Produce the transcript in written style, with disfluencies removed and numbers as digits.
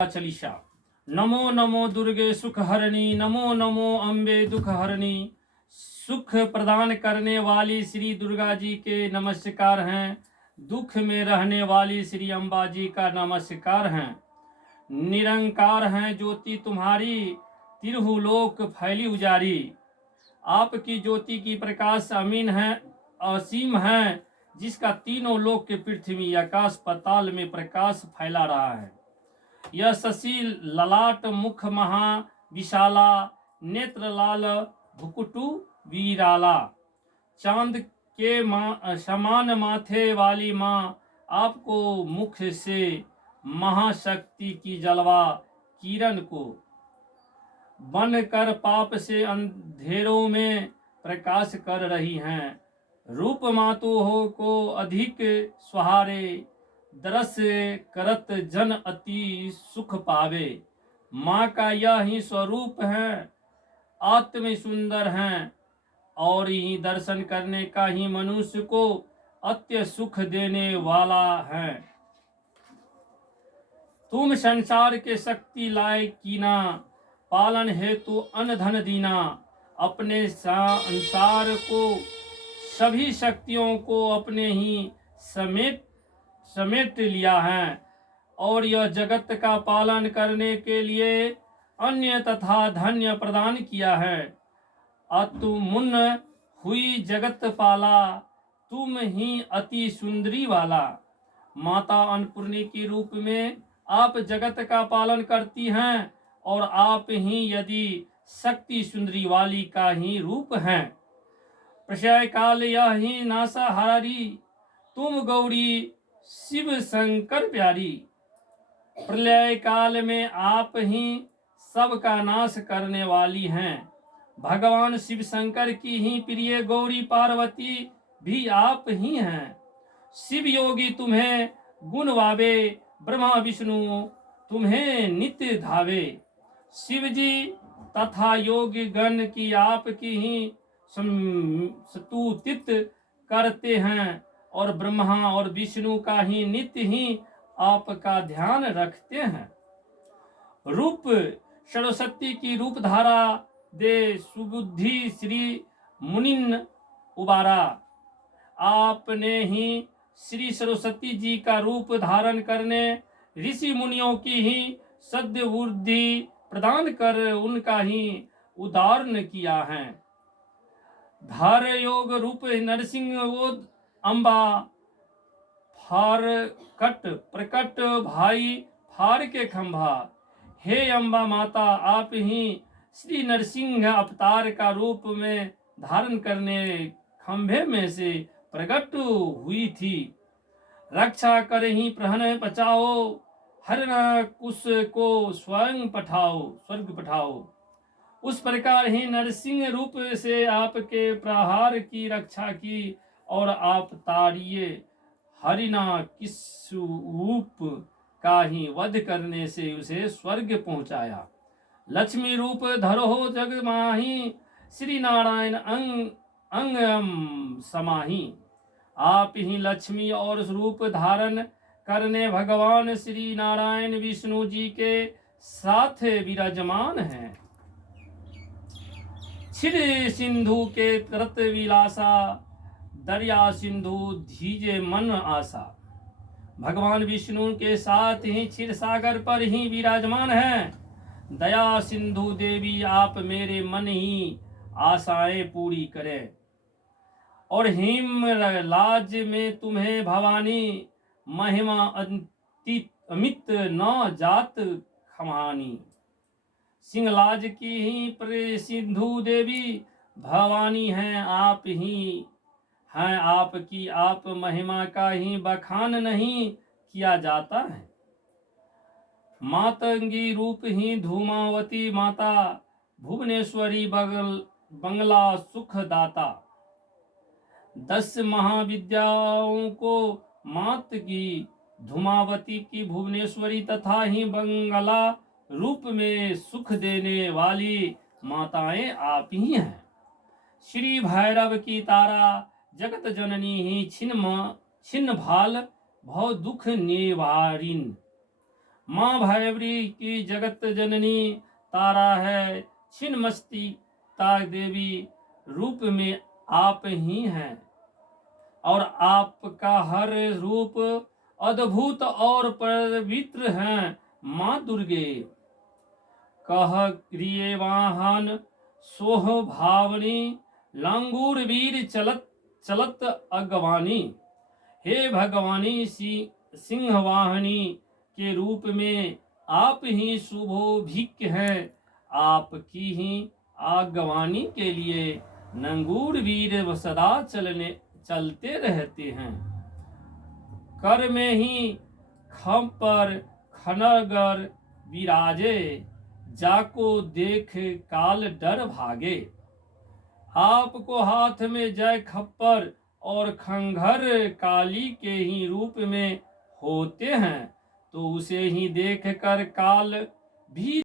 चालीसा। नमो नमो दुर्गे सुख हरणी, नमो नमो अम्बे दुख हरणी। सुख प्रदान करने वाली श्री दुर्गा जी के नमस्कार हैं। दुख में रहने वाली श्री अम्बा जी का नमस्कार हैं। निरंकार हैं ज्योति तुम्हारी, तिरहुलोक फैली उजारी। आपकी ज्योति की प्रकाश अमीन है, असीम है, जिसका तीनों लोक के पृथ्वी आकाश पाताल में प्रकाश फैला रहा है। यह शशि ललाट मुख महा विशाला, नेत्र लाल भुकुटु वीराला। चांद के समान माथे वाली माँ, आपको मुख से महाशक्ति की जलवा किरण को बन कर पाप से अंधेरों में प्रकाश कर रही हैं। रूप मातु हो को अधिक सुहारे, दरस करत जन अति सुख पावे। माँ का यह ही स्वरूप है, आत्म सुंदर हैं, और ही दर्शन करने का ही मनुष्य को अत्य सुख देने वाला है। तुम संसार के शक्ति लाए कीना, पालन हेतु अन्न धन दीना। अपने संसार को सभी शक्तियों को अपने ही समेट लिया है, और यह जगत का पालन करने के लिए अन्य तथा धन्य प्रदान किया है। अतुमुन हुई जगत पाला, तुम ही अति सुंदरी वाला। माता अन्नपूर्णी के रूप में आप जगत का पालन करती हैं, और आप ही यदि शक्ति सुंदरी वाली का ही रूप हैं। प्रशय काल यह ही नासा हारी, तुम गौरी शिव शंकर प्यारी। प्रलय काल में आप ही सबका नाश करने वाली हैं। भगवान शिव शंकर की ही प्रिय गौरी पार्वती भी आप ही हैं। शिव योगी तुम्हें गुण वावे, ब्रह्मा विष्णु तुम्हें नित्य धावे। शिव जी तथा योगी गण की आपकी ही स्तुतित करते हैं, और ब्रह्मा और विष्णु का ही नित्य ही आपका ध्यान रखते हैं। रूप सरस्वती की रूप धारा दे सुबुद्धि श्री मुनिन उबारा। आपने ही श्री सरस्वती जी का रूप धारण करने ऋषि मुनियों की ही सद्य बुद्धि प्रदान कर उनका ही उदाहरण किया है। धार योग रूप नरसिंह वोद अम्बा, फार कट प्रकट भाई फार के खंभा। हे अम्बा माता, आप ही श्री नरसिंह अवतार का रूप में धारण करने खंभे में से प्रकट हुई थी। रक्षा कर ही प्रहन बचाओ, हरना कुश को स्वयं स्वर्ग पठाओ। उस प्रकार ही नरसिंह रूप से आपके प्रहार की रक्षा की, और आप ताड़िए हरिना किस रूप का ही वध करने से उसे स्वर्ग पहुंचाया। लक्ष्मी रूप धरो जग माही, श्री नारायण अंग समाही। आप ही लक्ष्मी और रूप धारण करने भगवान श्री नारायण विष्णु जी के साथ विराजमान हैं। क्षीर सिंधु के कृत विलासा, दरिया सिंधु धीजे मन आशा। भगवान विष्णु के साथ ही क्षीर सागर पर ही विराजमान हैं। दया सिंधु देवी, आप मेरे मन ही आशाएं पूरी करें। और हिम लाज में तुम्हें भवानी, महिमा अमित न जात खमानी। सिंहलाज की ही सिंधु देवी भवानी हैं, आप ही हैं। आपकी आप महिमा का ही बखान नहीं किया जाता है। मातंगी रूप ही धूमावती माता, भुवनेश्वरी बंगला सुख दाता। 10 महाविद्याओं को मात की, धूमावती की भुवनेश्वरी तथा ही बंगला रूप में सुख देने वाली माताएं आप ही हैं। श्री भैरव की तारा, जगत जननी ही छिन्न भाल भव दुख निवारिन। माँ भैरवी की जगत जननी तारा है, छिन्नमस्ती ता देवी रूप में आप ही हैं, और आपका हर रूप अद्भुत और पवित्र है। माँ दुर्गे कह क्रिय वाहन सोह भावनी, लांगूर वीर चलत चलत अगवानी। हे भगवानी सिंह वाहनी के रूप में आप ही शुभोभिक हैं। आपकी ही आगवानी के लिए नंगूर वीर सदा चलते रहते हैं। कर में ही खम पर खनगर विराजे, जाको देख काल डर भागे। आपको हाथ में जय खप्पर और खंघर काली के ही रूप में होते हैं, तो उसे ही देख कर काल भी